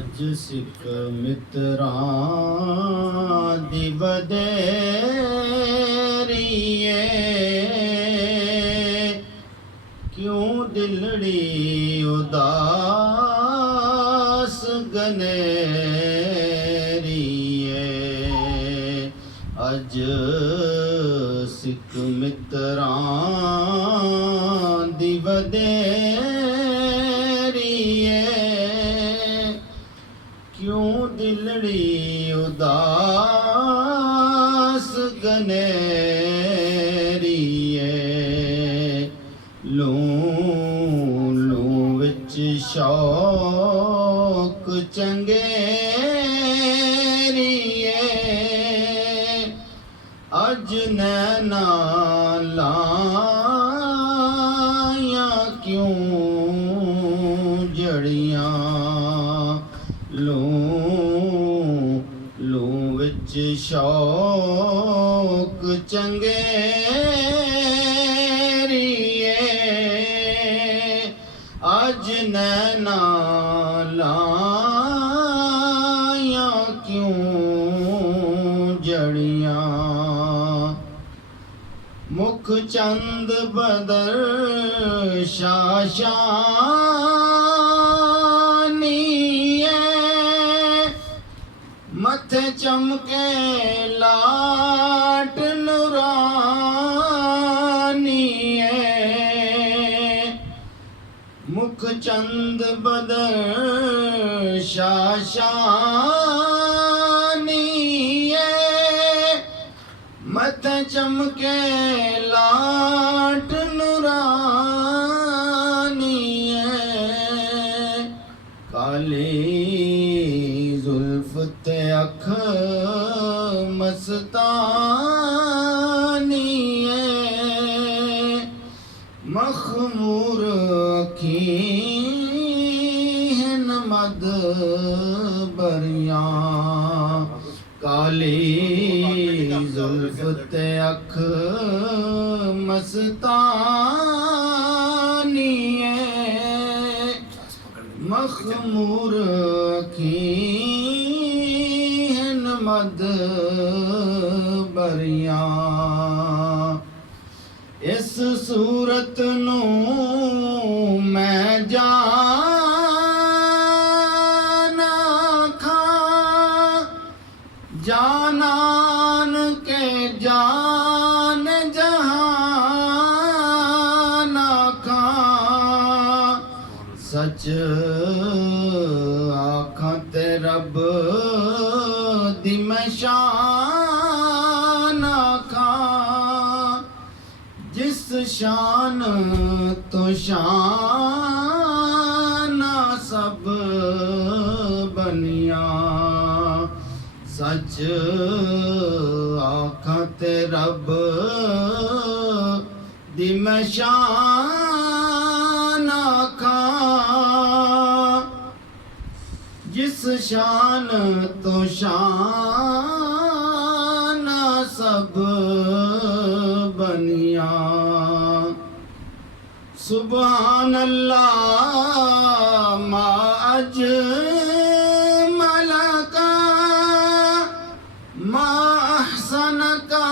ਅਜ ਸਿੱਖ ਮਿੱਤਰਾਂ ਦੀ ਵਧੇਰੀਏ, ਕਿਉਂ ਦਿਲੜੀ ਉਦਾਸ ਗਨੇਰੀਏ। ਅਜ ਸਿੱਖ ਮਿੱਤਰਾਂ ਦੀ ਵਧੇਰੀਏ, ਕਿਉਂ ਦਿਲੜੀ ਉਦਾਸ ਗਨੇਰੀਏ। ਲੂੰ ਲੂੰ ਵਿੱਚ ਸ਼ੌਕ ਚੰਗੇਰੀਏ, ਅਜ ਨੈਣਾ ਲਾਈਆਂ ਕਿਉਂ ਜੜੀਆਂ। ਲੂੰ ਲੂੰ ਵਿੱਚ ਸ਼ੌਕ ਚੰਗੇਰੀਏ, ਅਜ ਨੈਣਾ ਲਾਈਆਂ ਕਿਉਂ ਜੜੀਆਂ। ਮੁਖ ਚੰਦ ਬਦਰ ਸ਼ਾਸ਼ਾਨੀਏ, ਮੱਥੇ ਚਮਕੇ ਲਾਟ ਨੂਰਾਨੀਏ। ਮੁਖ ਚੰਦ ਬਦਰ ਸ਼ਾਸ਼ਾਨੀਏ, ਮੱਥੇ ਚਮਕੇ ਲਾਟ ਨੂਰਾਨੀਏ। ਕਾਲੀ ਜ਼ੁਲਫ ਤੇ ਅੱਖ ਮਸਤਾਨੀਏ, ਮਖਮੂਰ ਅੱਖੀਂ ਮਦ ਬਰੀਆਂ। ਕਾਲੀ ਜ਼ੁਲਫ ਤੇ ਅੱਖ ਮਸਤਾਨੀਏ, ਮਖਮੂਰ ਅੱਖੀਂ ਮਦ ਬਰੀਆਂ। ਇਸ ਸੂਰਤ ਨੂੰ ਮੈਂ ਜਾਨਾ ਖਾਂ, ਜਾਨਾਨ ਕੇ ਜਾਨ ਜਹਾਨ ਆਖਾਂ। ਸੱਚ ਆਖਾਂ ਤੇ ਰੱਬ ਦੀ ਮੈਂ ਸ਼ਾਨ ਆਖਾਂ, ਜਿਸ ਸ਼ਾਨ ਤੋਂ ਸ਼ਾਨਾਂ ਸਭ ਬਨੀਆਂ। ਸੱਚ ਆਖਾਂ ਤੇ ਰੱਬ ਦੀ ਮੈਂ ਸ਼ਾਨ ਆਖਾਂ, ਜਿਸ ਸ਼ਾਨ ਤੋਂ ਸ਼ਾਨਾਂ ਸਭ ਬਨੀਆਂ। ਸੁਭਾਨ ਅੱਲਾਹ ਮਾ ਅਜਮਲ ਕਾ, ਮਾ ਅਹसन का,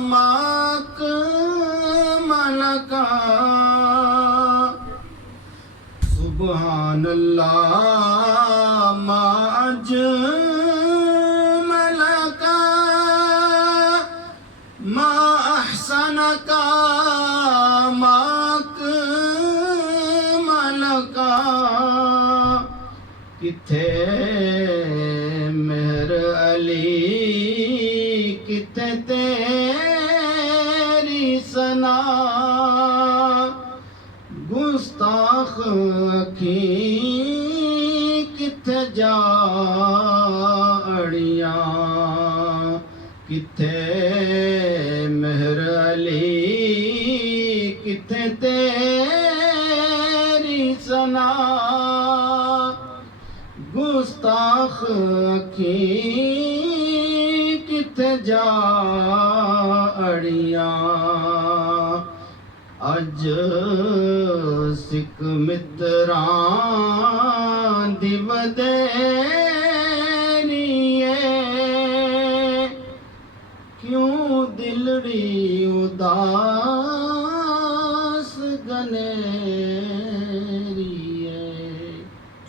मा अकमल का। सुभान अल्लाह मा अजमल का, मा अहसन का, मा अकमल का। किथे मेहर अली, किथे तेरी सना। गुस्ताख अखीं किथे जा अड़ियां। किथे मेहर अली, किथे तेरी सना। गुस्ताख अखीं किथे जा अड़ियां। अज सिख मित्रां दी देरिए क्यों दिलड़ी उदास गनेरिए।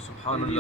सुभान अल्लाह।